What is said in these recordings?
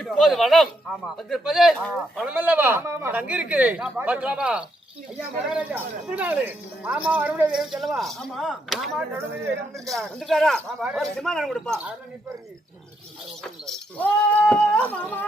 இப்போது வனம் வந்திருப்பது வனமல்லவா? அங்க இருக்கிறேன் பார்க்கலாமா? மாமா அறுவடை செல்லவா? வந்துட்டாரா? விமானம் கொடுப்பா. ஓ மாமா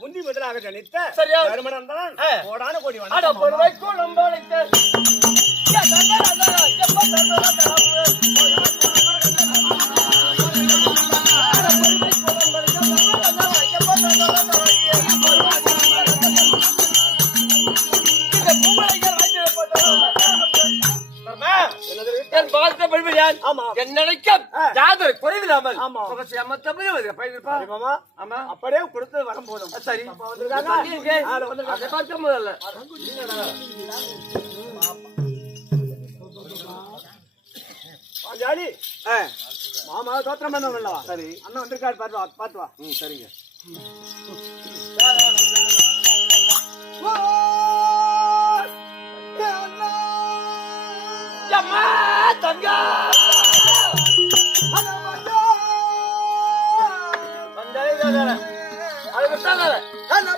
முந்தி முதலாக நினைத்த தருமணம் தான் கோடான கோடி அப்படியே கொடுத்து வர போதும். சரி பார்க்க முதல்ல ஜாலி மாமா தோத்திரம் பண்ணவா? சரி அண்ணன் வந்திருக்காரு பார்த்து வா. சரிங்க. தங்கா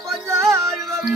பஞ்சாயுதம்